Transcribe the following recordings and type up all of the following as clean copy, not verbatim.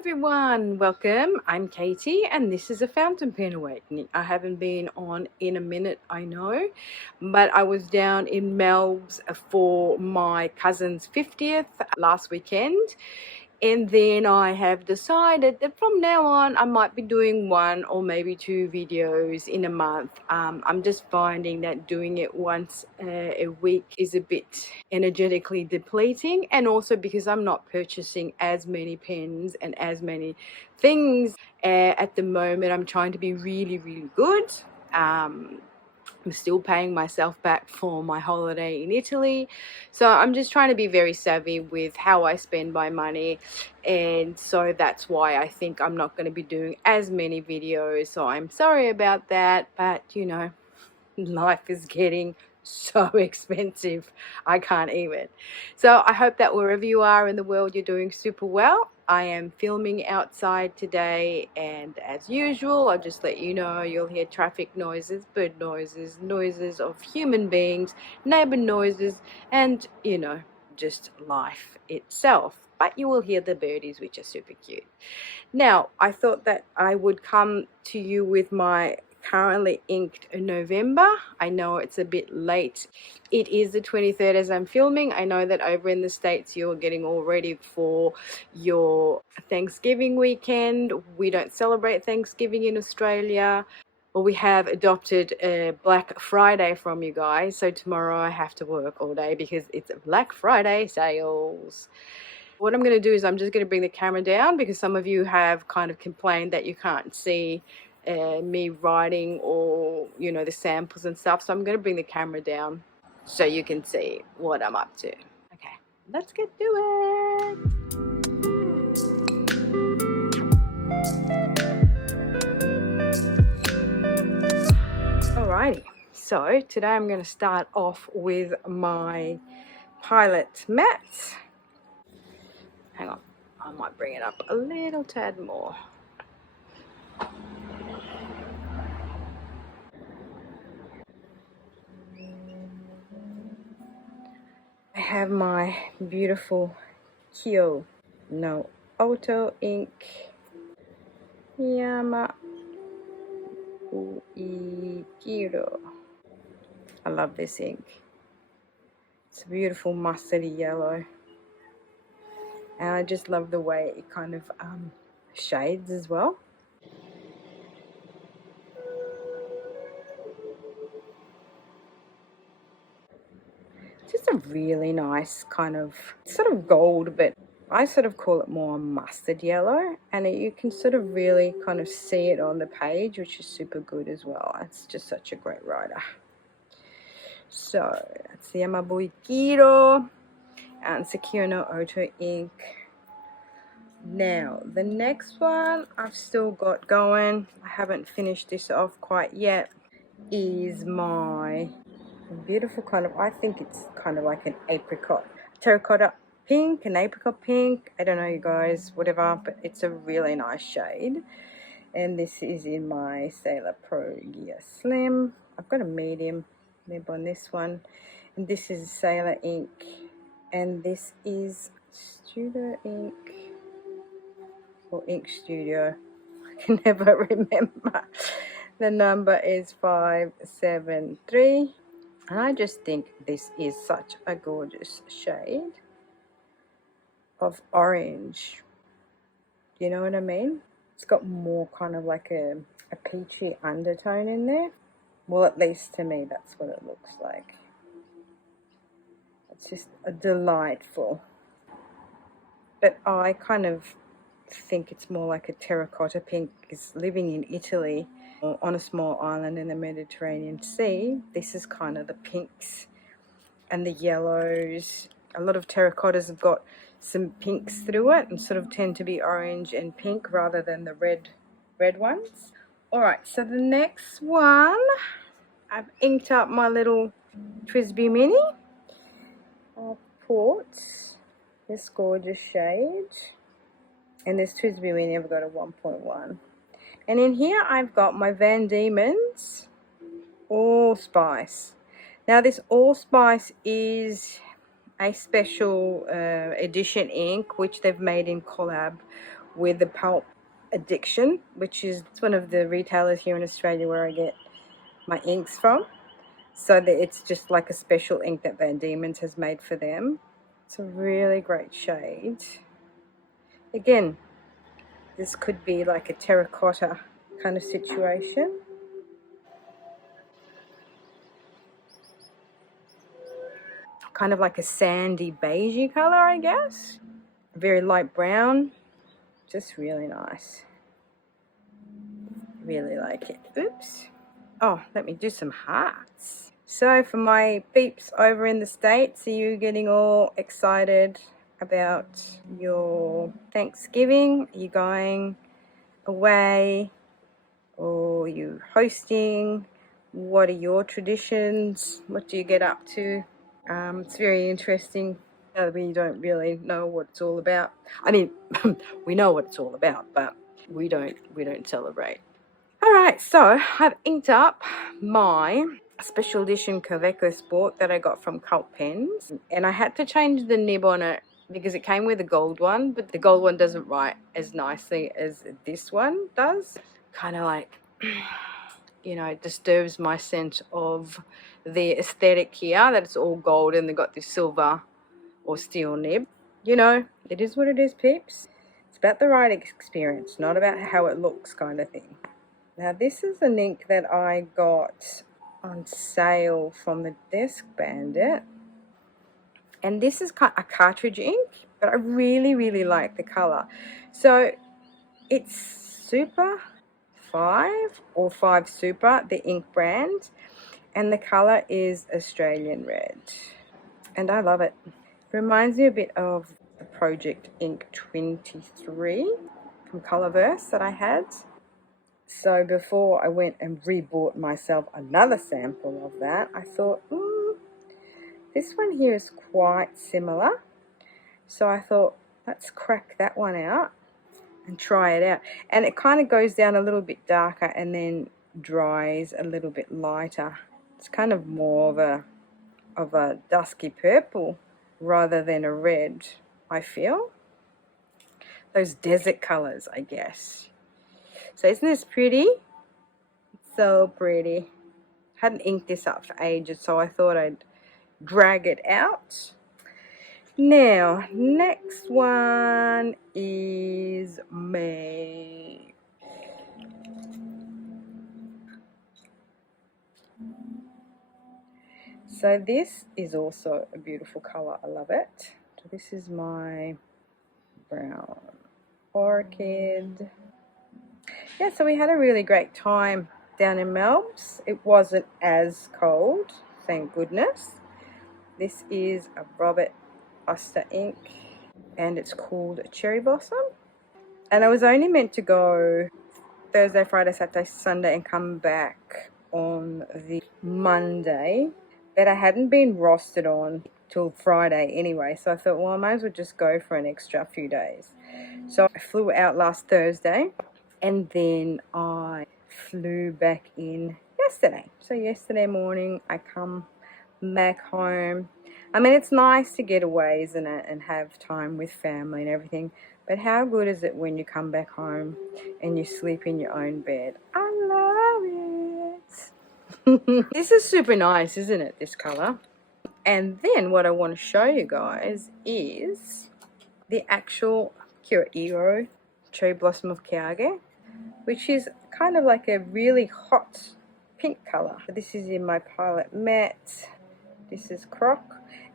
everyone, welcome. I'm Katie and this is a fountain pen awakening. I haven't been on in a minute, I know, but I was down in Melbourne for my cousin's 50th last weekend, and then I have decided that from now on I might be doing one or maybe two videos in a month. I'm just finding that doing it once a week is a bit energetically depleting, and also because I'm not purchasing as many pens and as many things at the moment. I'm trying to be really good. I'm still paying myself back for my holiday in Italy, so I'm just trying to be very savvy with how I spend my money, and so that's why I think I'm not going to be doing as many videos. So I'm sorry about that, but you know, life is getting so expensive, I can't even. So I hope that wherever you are in the world, you're doing super well. I am filming outside today, and as usual, I'll just let you know you'll hear traffic noises, bird noises, noises of human beings, neighbor noises, and you know, just life itself. But you will hear the birdies, which are super cute. Now, I thought that I would come to you with my currently inked in November. I know it's a bit late. It is the 23rd as I'm filming. I know that over in the States you're getting all ready for your Thanksgiving weekend. We don't celebrate Thanksgiving in Australia. Well, we have adopted a Black Friday from you guys, so tomorrow I have to work all day because it's Black Friday sales. What I'm going to do is I'm just going to bring the camera down because some of you have kind of complained that you can't see me writing or, you know, the samples and stuff. So I'm going to bring the camera down so you can see what I'm up to. Okay, let's get to it. Alrighty, so today I'm going to start off with my Pilot matte. Hang on, I might bring it up a little tad more. I have my beautiful Kyo No Oto Yamabuiikiro. I love this ink. It's a beautiful mustardy yellow, and I just love the way it kind of shades as well. Just a really nice kind of sort of gold, but I sort of call it more mustard yellow, and you can sort of really kind of see it on the page, which is super good as well. It's just such a great writer. So that's the Yamabuiikiro, and it's a Kyo No Oto ink. Now the next one I've still got going, I haven't finished this off quite yet, is my beautiful kind of, I think it's kind of like an apricot, terracotta pink, an apricot pink, I don't know you guys, whatever, but it's a really nice shade. And this is in my Sailor Pro Gear Slim. I've got a medium nib on this one, and this is Sailor ink, and this is Studio ink or Ink Studio, I can never remember. The number is 573. And I just think this is such a gorgeous shade of orange. You know what I mean? It's got more kind of like a peachy undertone in there. Well, at least to me, that's what it looks like. It's just a delightful. But I kind of think it's more like a terracotta pink, because living in Italy, on a small island in the Mediterranean Sea, this is kind of the pinks and the yellows. A lot of terracottas have got some pinks through it and sort of tend to be orange and pink rather than the red ones. Alright, so the next one, I've inked up my little TWSBI Mini. I've put this gorgeous shade, and this TWSBI Mini I've got a 1.1. And in here I've got my Van Diemen's Allspice. Now this Allspice is a special edition ink which they've made in collab with the Pulp Addiction, which is one of the retailers here in Australia where I get my inks from. So that it's just like a special ink that Van Dieman's has made for them. It's a really great shade. Again, this could be like a terracotta kind of situation. Kind of like a sandy beigey color, I guess. Very light brown. Just really nice. Really like it. Oops. Oh, let me do some hearts. So for my peeps over in the States, are you getting all excited about your Thanksgiving? Are you going away? Or are you hosting? What are your traditions? What do you get up to? It's very interesting. We don't really know what it's all about. I mean, we know what it's all about, but we don't celebrate. All right, so I've inked up my special edition Kaweco Sport that I got from Cult Pens, and I had to change the nib on it because it came with a gold one, but the gold one doesn't write as nicely as this one does. Kind of like, you know, it disturbs my sense of the aesthetic here, that it's all gold and they've got this silver or steel nib. You know, it is what it is, peeps. It's about the right experience, not about how it looks kind of thing. Now this is an ink that I got on sale from the Desk Bandit. And this is a cartridge ink, but I really like the colour. So it's Super 5 or 5 Super, the ink brand. And the colour is Australian Red. And I love it. It reminds me a bit of the Project Ink 23 from Colourverse that I had. So before I went and rebought myself another sample of that, I thought, this one here is quite similar. So I thought, let's crack that one out and try it out. And it kind of goes down a little bit darker and then dries a little bit lighter. It's kind of more of a dusky purple rather than a red, I feel. Those desert colors, I guess. So isn't this pretty? It's so pretty. Hadn't inked this up for ages, so I thought I'd drag it out. Now, next one is May. So this is also a beautiful color. I love it. So this is my brown orchid. Yeah, so we had a really great time down in Melbourne. It wasn't as cold, thank goodness. This is a Robert Oster ink, and it's called Cherry Blossom. And I was only meant to go Thursday, Friday, Saturday, Sunday and come back on the Monday, but I hadn't been rostered on till Friday anyway, so I thought, well, I might as well just go for an extra few days. So I flew out last Thursday, and then I flew back in yesterday. So yesterday morning I come back home. I mean, it's nice to get away, isn't it, and have time with family and everything, but how good is it when you come back home and you sleep in your own bed? I love it. This is super nice, isn't it, this color? And then what I want to show you guys is the actual Kyo No Oto Cherry Blossom of Keage, which is kind of like a really hot pink color. This is in my Pilot Met. This is Croc.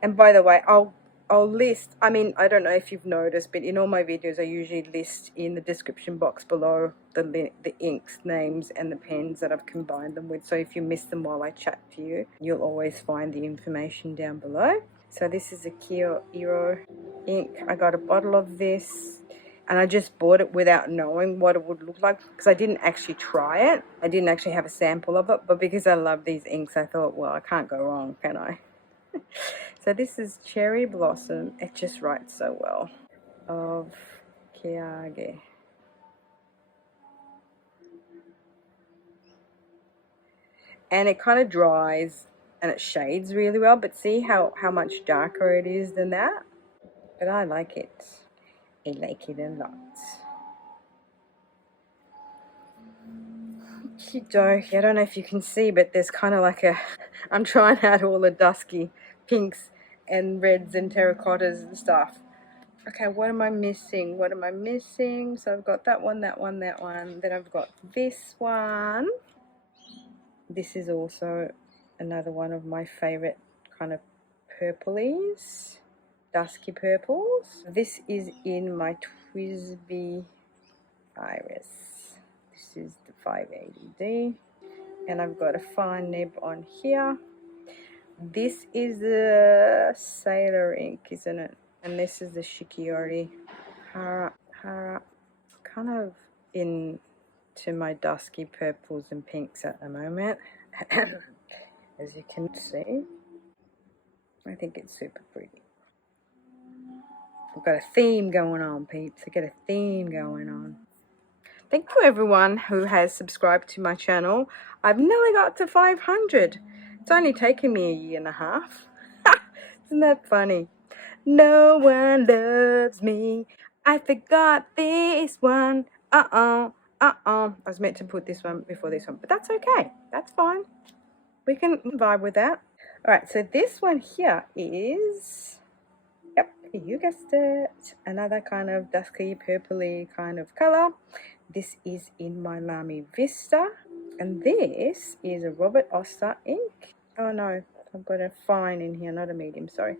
And by the way, I'll list, I mean, I don't know if you've noticed, but in all my videos I usually list in the description box below the inks, names and the pens that I've combined them with. So if you miss them while I chat to you, you'll always find the information down below. So this is a Kyo No Oto ink. I got a bottle of this, and I just bought it without knowing what it would look like because I didn't actually try it. I didn't actually have a sample of it, but because I love these inks, I thought, well, I can't go wrong, can I? So this is Cherry Blossom. It just writes so well. Of Keage. And it kind of dries and it shades really well, but see how much darker it is than that? But I like it. I like it a lot. Okey-doke. I don't know if you can see, but there's kind of like a, I'm trying out all the dusky pinks and reds and terracottas and stuff. Okay, what am I missing? What am I missing? So I've got that one, that one, that one. Then I've got this one. This is also another one of my favorite kind of purplies, dusky purples. This is in my TWSBI Iris. This is the 580D. And I've got a fine nib on here. This is the Sailor ink, isn't it? And this is the Shikiori Ohara. Kind of into my dusky purples and pinks at the moment. As you can see, I think it's super pretty. I've got a theme going on, peeps. I've got a theme going on. Thank you everyone who has subscribed to my channel. I've nearly got to 500. It's only taken me a year and a half. Isn't that funny? No one loves me. I forgot this one. I was meant to put this one before this one, but that's okay. That's fine. We can vibe with that. Alright, so this one here is, yep, you guessed it, another kind of dusky purpley kind of color. This is in my Lamy Vista, and this is a Robert Oster ink. Oh no, I've got a fine in here, not a medium, sorry.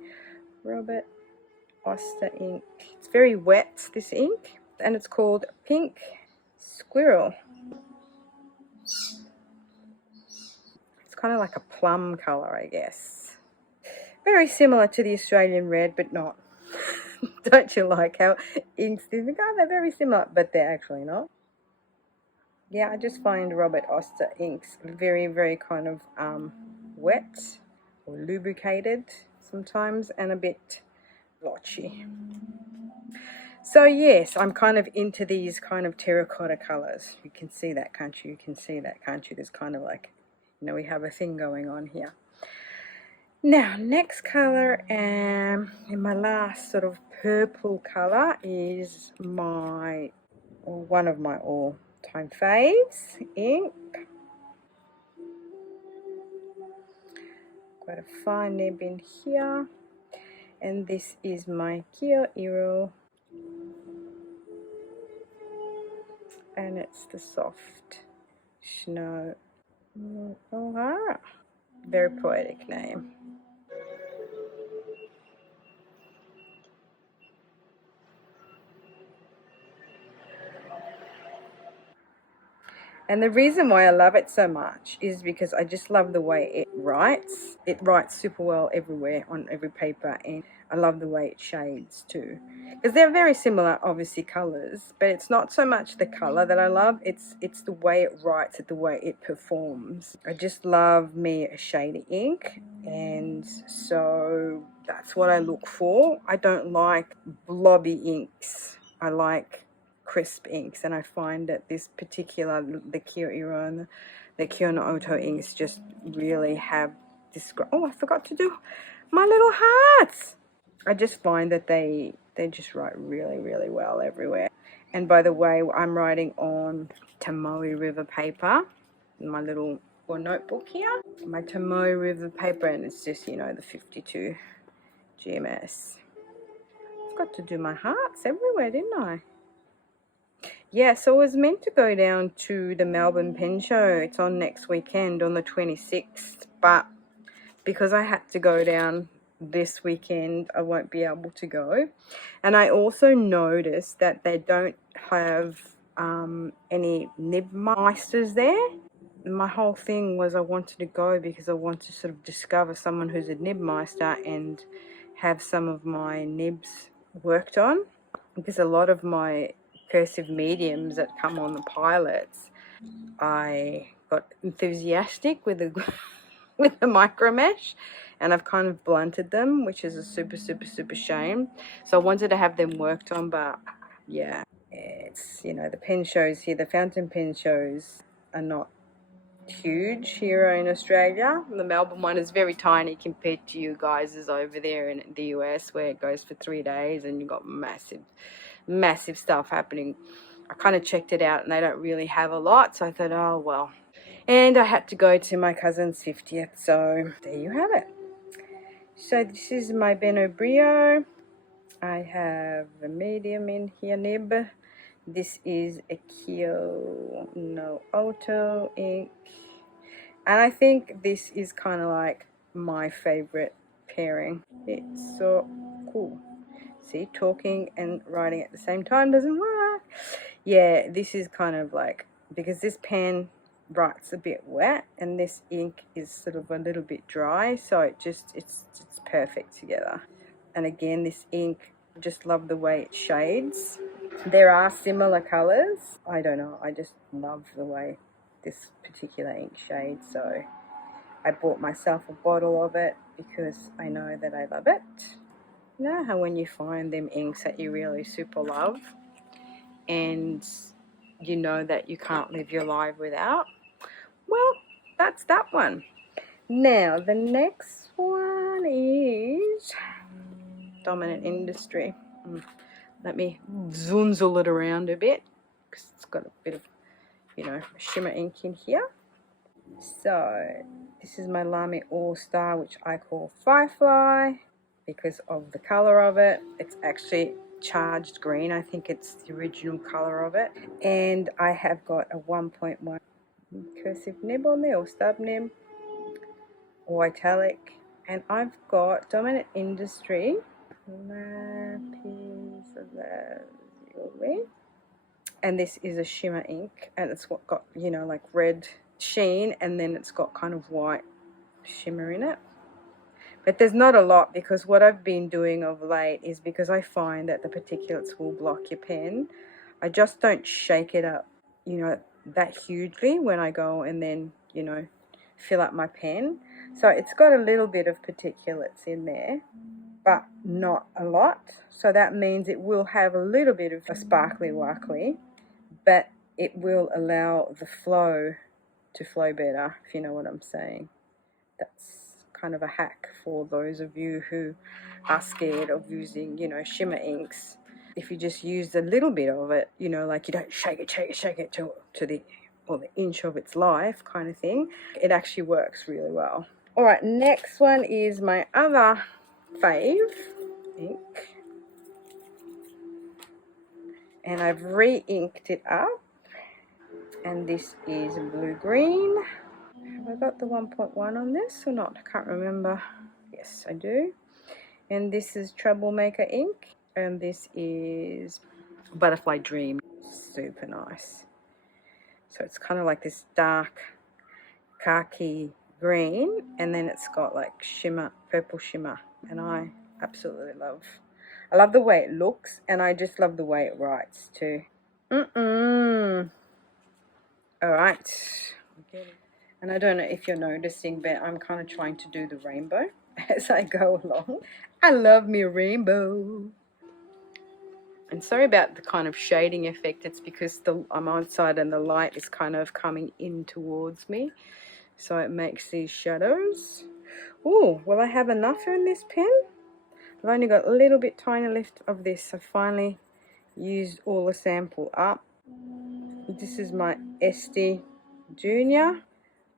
Robert Oster ink. It's very wet, this ink, and it's called Pink Squirrel. It's kind of like a plum color, I guess. Very similar to the Australian red, but not. Don't you like how inks think, oh, they're very similar, but they're actually not. Yeah, I just find Robert Oster inks very, very kind of wet or lubricated sometimes, and a bit blotchy. So yes, I'm kind of into these kind of terracotta colors. You can see that, can't you? You can see that, can't you? There's kind of like, you know, we have a thing going on here. Now, next color, and my last sort of purple color is my, or one of my all-time faves ink. Got a fine nib in here, and this is my Kyo No, and it's the soft snow Ohara. Very poetic name. And the reason why I love it so much is because I just love the way it writes. It writes super well everywhere on every paper, and I love the way it shades too. Because they're very similar, obviously, colors, but it's not so much the color that I love, it's the way it writes, the way it performs. I just love me a shady ink, and so that's what I look for. I don't like blobby inks. I like crisp inks, and I find that this particular, the Kyo No and the Kyo No Oto inks just really have this. Oh, I forgot to do my little hearts. I just find that they just write really, really well everywhere. And by the way, I'm writing on Tomoe River paper, my little notebook here, my Tomoe River paper, and it's just, you know, the 52 GMS. I forgot to do my hearts everywhere, didn't I? Yeah, so I was meant to go down to the Melbourne Pen Show. It's on next weekend on the 26th, but because I had to go down this weekend, I won't be able to go. And I also noticed that they don't have any nib meisters there. My whole thing was I wanted to go because I want to sort of discover someone who's a nib meister and have some of my nibs worked on, because a lot of my cursive mediums that come on the pilots, I got enthusiastic with the with the micro mesh, and I've kind of blunted them, which is a super shame. So I wanted to have them worked on, but yeah, it's, you know, the pen shows here, the fountain pen shows are not huge here in Australia. The Melbourne one is very tiny compared to you guys is over there in the US, where it goes for 3 days and you've got massive stuff happening. I kind of checked it out and they don't really have a lot, so I thought, oh well, And I had to go to my cousin's 50th, so there you have it. So this is my Benu Brio. I have a medium in here nib. This is a Kyo No Oto ink. And I think this is kind of like my favorite pairing. It's so cool. See, talking and writing at the same time doesn't work. Yeah, this is kind of like, because this pen writes a bit wet and this ink is sort of a little bit dry, so it's perfect together. And again, this ink, just love the way it shades. There are similar colors. I don't know, I just love the way this particular ink shades, so I bought myself a bottle of it because I know that I love it. You know how when you find them inks that you really super love and you know that you can't live your life without? Well, that's that one. Now the next one is Dominant Industry. Let me zunzle it around a bit because it's got a bit of, you know, shimmer ink in here. So this is my Lamy All-Star, which I call Firefly because of the color of it. It's actually charged green. I think it's the original color of it. And I have got a 1.1 cursive nib on there, or stub nib, or italic. And I've got Dominant Industry Lapislazuli. And this is a shimmer ink, and it's got, you know, like red sheen, and then it's got kind of white shimmer in it. But there's not a lot, because what I've been doing of late is, because I find that the particulates will block your pen, I just don't shake it up, you know, that hugely when I go and then, you know, fill up my pen. So it's got a little bit of particulates in there, but not a lot. So that means it will have a little bit of a sparkly wackly, but it will allow the flow to flow better, if you know what I'm saying. That's kind of a hack for those of you who are scared of using, you know, shimmer inks. If you just use a little bit of it, you know, like you don't shake it to the inch of its life kind of thing, it actually works really well. All right, next one is my other fave ink, and I've re-inked it up, and this is blue green. Have I got the 1.1 on this or not? I can't remember. Yes, I do. And this is Troublemaker ink, and this is Butterfly Dream. Super nice. So it's kind of like this dark khaki green, and then it's got like shimmer, purple shimmer, and I absolutely love. I love the way it looks, and I just love the way it writes too. All right. And I don't know if you're noticing, but I'm kind of trying to do the rainbow as I go along. I love me a rainbow. And sorry about the kind of shading effect. It's because I'm outside and the light is kind of coming in towards me, so it makes these shadows. Oh, will I have enough in this pen? I've only got a little bit tiny left of this. I finally used all the sample up. This is my SD Junior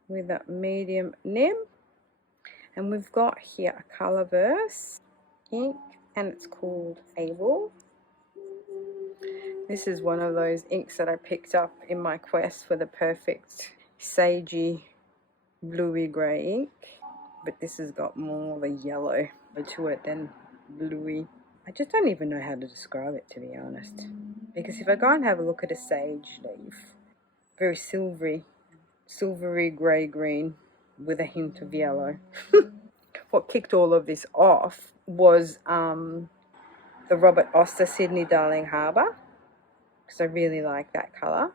with a medium nib, and we've got here a Colorverse ink, and it's called Able. This is one of those inks that I picked up in my quest for the perfect sagey bluey grey ink, but this has got more of a yellow to it than bluey. I just don't even know how to describe it, to be honest, because if I go and have a look at a sage leaf, very silvery grey green with a hint of yellow. What kicked all of this off was the Robert Oster Sydney Darling Harbour, because I really like that colour,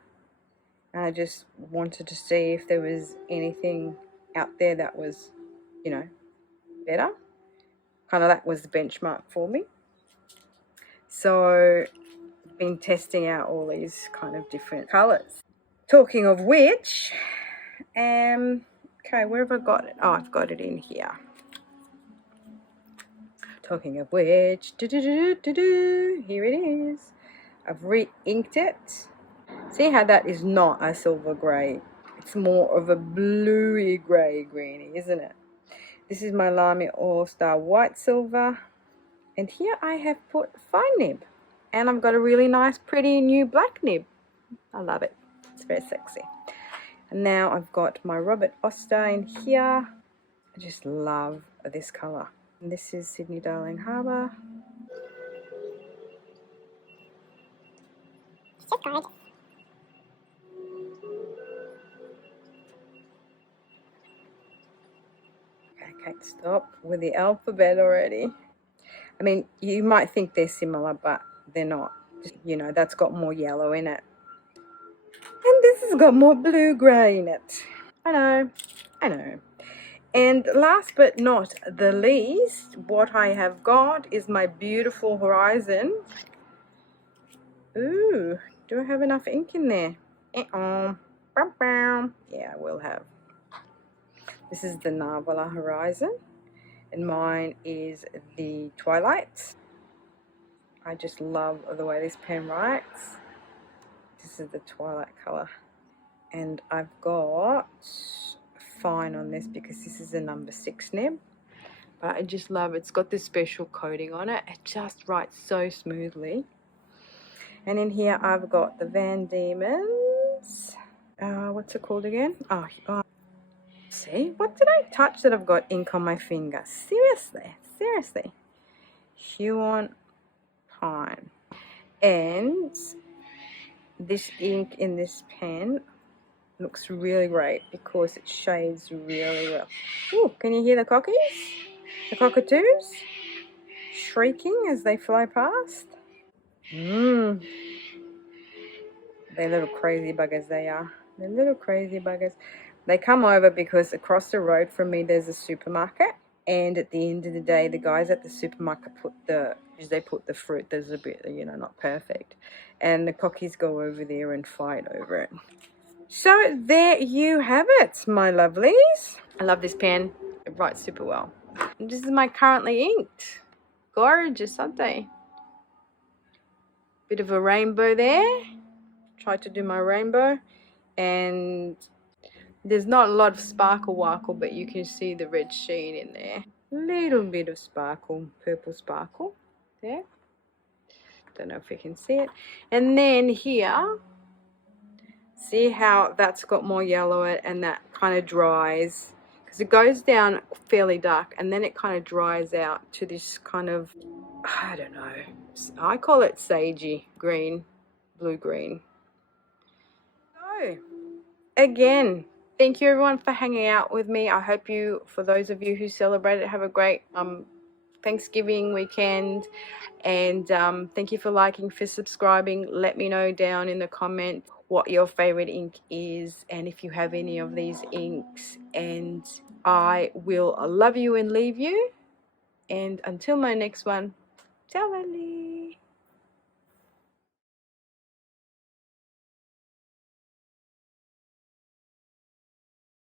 and I just wanted to see if there was anything out there that was, you know, better. Kind of that was the benchmark for me. So I've been testing out all these kind of different colours. Talking of which, okay, where have I got it? Oh, I've got it in here. Talking of which, here it is. I've re-inked it. See how that is not a silver grey. It's more of a bluey grey greeny, isn't it? This is my Lamy All-Star White Silver. And here I have put fine nib. And I've got a really nice, pretty new black nib. I love it. It's very sexy. And now I've got my Robert Oster in here. I just love this colour. And this is Sydney Darling Harbour. So gorgeous. Okay, stop with the alphabet already. I mean, you might think they're similar, but they're not. Just, you know, that's got more yellow in it. And this has got more blue-grey in it. I know. And last but not the least, what I have got is my beautiful Horizon. Ooh, do I have enough ink in there? Yeah, I will have. This is the Nahvalur Horizon, and mine is the Twilight. I just love the way this pen writes. This is the Twilight colour. And I've got fine on this because this is a number 6 nib. But I just love it. It's got this special coating on it. It just writes so smoothly. And in here I've got the Van Dieman's. What's it called again? Oh, see? What did I touch that I've got ink on my finger? Seriously. Huon Pine. And this ink in this pen looks really great because it shades really well. Ooh, can you hear the cockies? The cockatoos shrieking as they fly past. They're little crazy buggers, they are. They're little crazy buggers. They come over because across the road from me there's a supermarket, and at the end of the day the guys at the supermarket put the fruit that's a bit, you know, not perfect, and the cockies go over there and fight over it. So there you have it, my lovelies. I love this pen. It writes super well. And this is my currently inked. Gorgeous, aren't they? Bit of a rainbow there. Tried to do my rainbow, and there's not a lot of sparkle warkle, but you can see the red sheen in there. Little bit of sparkle, purple sparkle there. Don't know if you can see it. And then here, see how that's got more yellow in it, and that kind of dries because it goes down fairly dark and then it kind of dries out to this kind of, I don't know, I call it sagey green, blue-green. So again, thank you everyone for hanging out with me. I hope you, for those of you who celebrate it, have a great Thanksgiving weekend. And thank you for liking, for subscribing. Let me know down in the comments what your favorite ink is and if you have any of these inks. And I will love you and leave you. And until my next one, ciao, lovely.